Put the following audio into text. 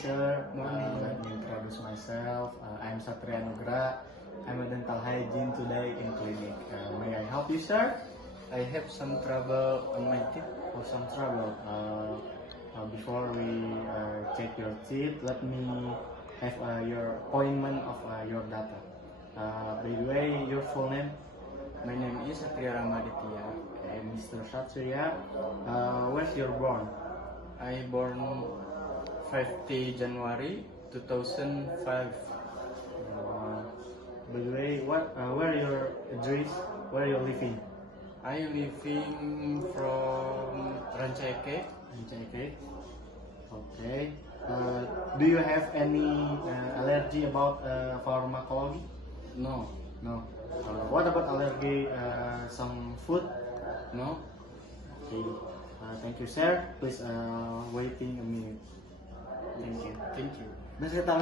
sir. Morning. Let me introduce myself. I'm Satria Nugra. I'm a dental hygiene today in clinic. May I help you, sir? I have some trouble on my teeth. Or some trouble? Before we check your teeth, let me have your appointment of your data. By the way, your full name? My name is Satria Ramaditya. Okay, Mr. Satria. Where's your born? I born 50 January 2005. By the way, where your address? Where you living? I living from Rancaike. Okay. Okay. Do you have any allergy about pharmacology? No, No. What about allergy? Some food? no. Okay. Thank you, sir. Please waiting a minute. Thank you. Thank you. Nah, saya tahu.